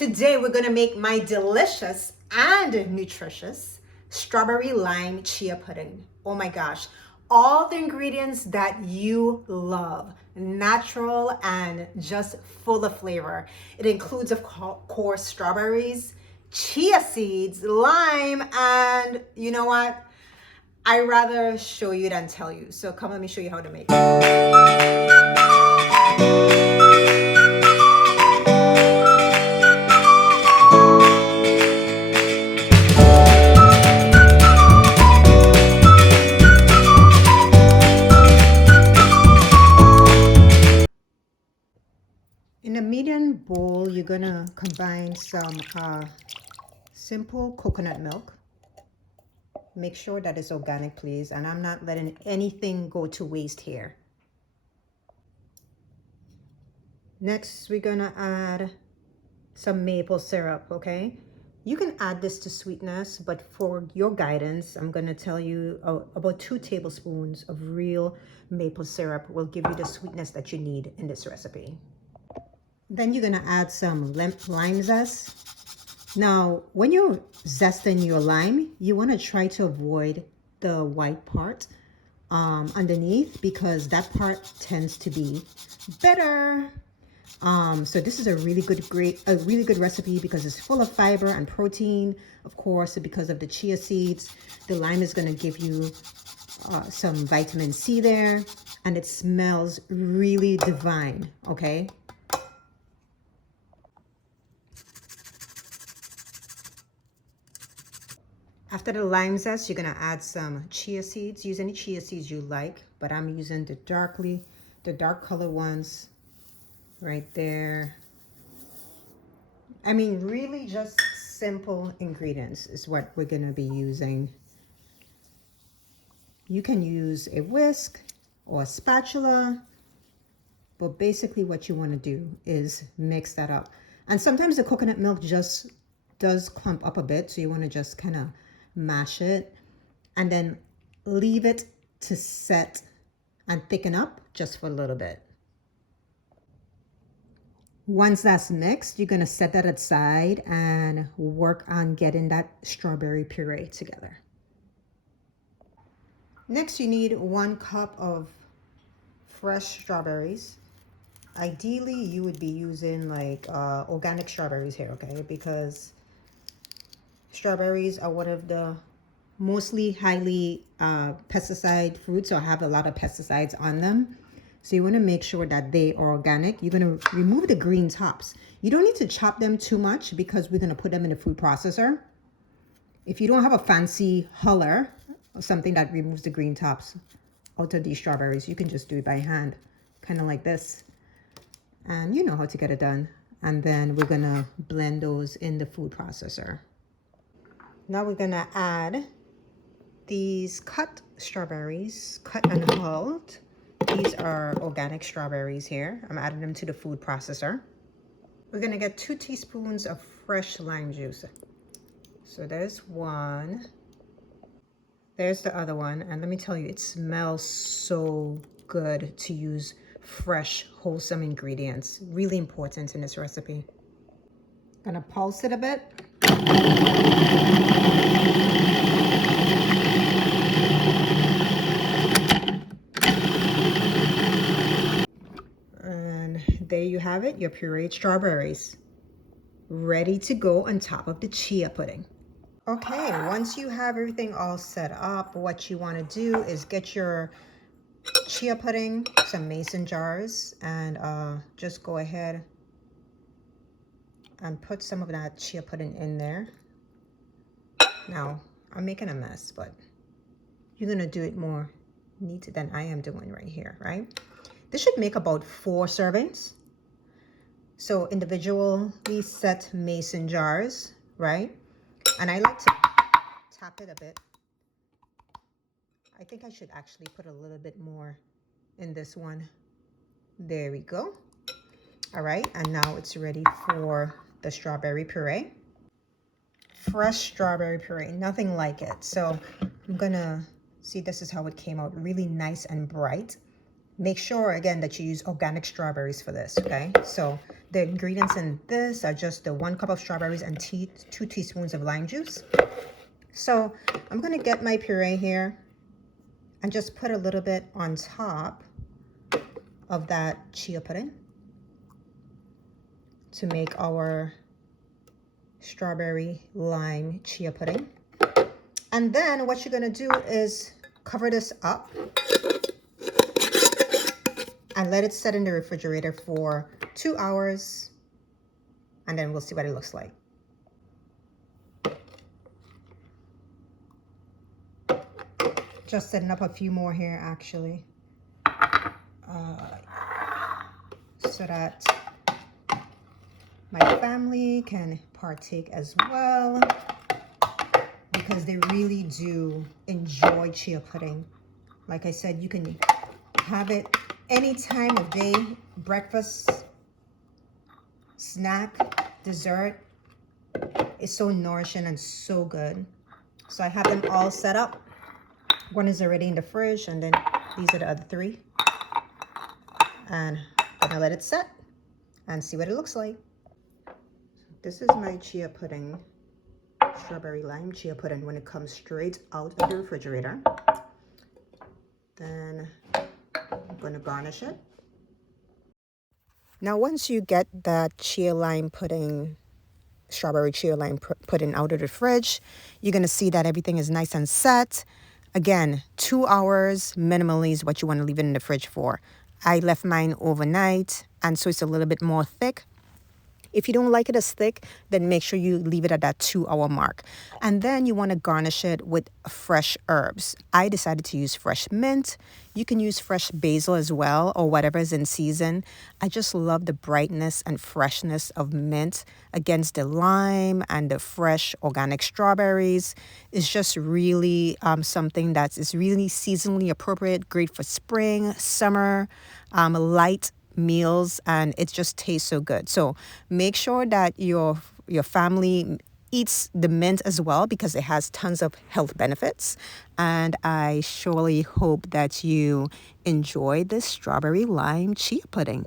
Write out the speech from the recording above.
Today we're gonna make my delicious and nutritious strawberry lime chia pudding. Oh my gosh, all the ingredients that you love, natural and just full of flavor. It includes, of course, strawberries, chia seeds, lime, and you know what? I'd rather show you than tell you. So come, let me show you how to make it. In a medium bowl, you're gonna combine some simple coconut milk. Make sure that it's organic, please, and I'm not letting anything go to waste here. Next, we're gonna add some maple syrup, okay? You can add this to sweetness, but for your guidance, I'm gonna tell you about 2 tablespoons of real maple syrup will give you the sweetness that you need in this recipe. Then you're gonna add some lime zest. Now, when you're zesting your lime, you wanna try to avoid the white part underneath because that part tends to be bitter. So this is a really good recipe because it's full of fiber and protein. Of course, because of the chia seeds, the lime is gonna give you some vitamin C there, and it smells really divine, okay? After the lime zest, you're gonna add some chia seeds. Use any chia seeds you like, but I'm using the dark color ones right there. I mean, really just simple ingredients is what we're gonna be using. You can use a whisk or a spatula, but basically what you wanna do is mix that up. And sometimes the coconut milk just does clump up a bit, so you wanna just kind of mash it and then leave it to set and thicken up just for a little bit. Once that's mixed, you're gonna set that aside and work on getting that strawberry puree together. Next, you need 1 cup of fresh strawberries. Ideally, you would be using like organic strawberries here, okay? Because strawberries are one of the mostly highly pesticide fruits or have a lot of pesticides on them. So you want to make sure that they are organic. You're going to remove the green tops. You don't need to chop them too much because we're going to put them in a food processor. If you don't have a fancy huller or something that removes the green tops out of these strawberries, you can just do it by hand, kind of like this. And you know how to get it done. And then we're going to blend those in the food processor. Now we're going to add these cut strawberries, cut and hulled. These are organic strawberries here. I'm adding them to the food processor. We're gonna get 2 teaspoons of fresh lime juice. So there's one. There's the other one. And let me tell you, it smells so good to use fresh, wholesome ingredients. Really important in this recipe. Gonna pulse it a bit. And there you have it, your pureed strawberries, ready to go on top of the chia pudding. Okay, once you have everything all set up, what you want to do is get your chia pudding, some mason jars, and just go ahead and put some of that chia pudding in there. Now, I'm making a mess, but you're going to do it more neat than I am doing right here, right? This should make about 4 servings. So individually set mason jars, right? And I like to tap it a bit. I think I should actually put a little bit more in this one. There we go. All right, and now it's ready for the strawberry puree. Fresh strawberry puree, nothing like it. So I'm gonna see, this is how it came out, really nice and bright. Make sure again that you use organic strawberries for this, okay? So the ingredients in this are just the 1 cup of strawberries and 2 teaspoons of lime juice. So I'm gonna get my puree here and just put a little bit on top of that chia pudding to make our strawberry lime chia pudding. And then what you're gonna do is cover this up and let it set in the refrigerator for 2 hours, and then we'll see what it looks like. Just setting up a few more here actually, so that my family can partake as well, because they really do enjoy chia pudding. Like I said, you can have it any time of day, breakfast, snack, dessert. It's so nourishing and so good. So I have them all set up. One is already in the fridge, and then these are the other 3. And I'm gonna let it set and see what it looks like. This is my chia pudding, strawberry lime chia pudding, when it comes straight out of the refrigerator. Then I'm gonna garnish it. Now once you get that chia lime pudding, strawberry chia lime pudding out of the fridge, you're gonna see that everything is nice and set. Again, 2 hours minimally is what you want to leave it in the fridge for. I left mine overnight, and so it's a little bit more thick. If you don't like it as thick, then make sure you leave it at that 2-hour mark. And then you want to garnish it with fresh herbs. I decided to use fresh mint. You can use fresh basil as well, or whatever is in season. I just love the brightness and freshness of mint against the lime and the fresh organic strawberries. It's just really something that is really seasonally appropriate, great for spring, summer, light meals, and it just tastes so good. So make sure that your family eats the mint as well, because it has tons of health benefits. And I surely hope that you enjoy this strawberry lime chia pudding.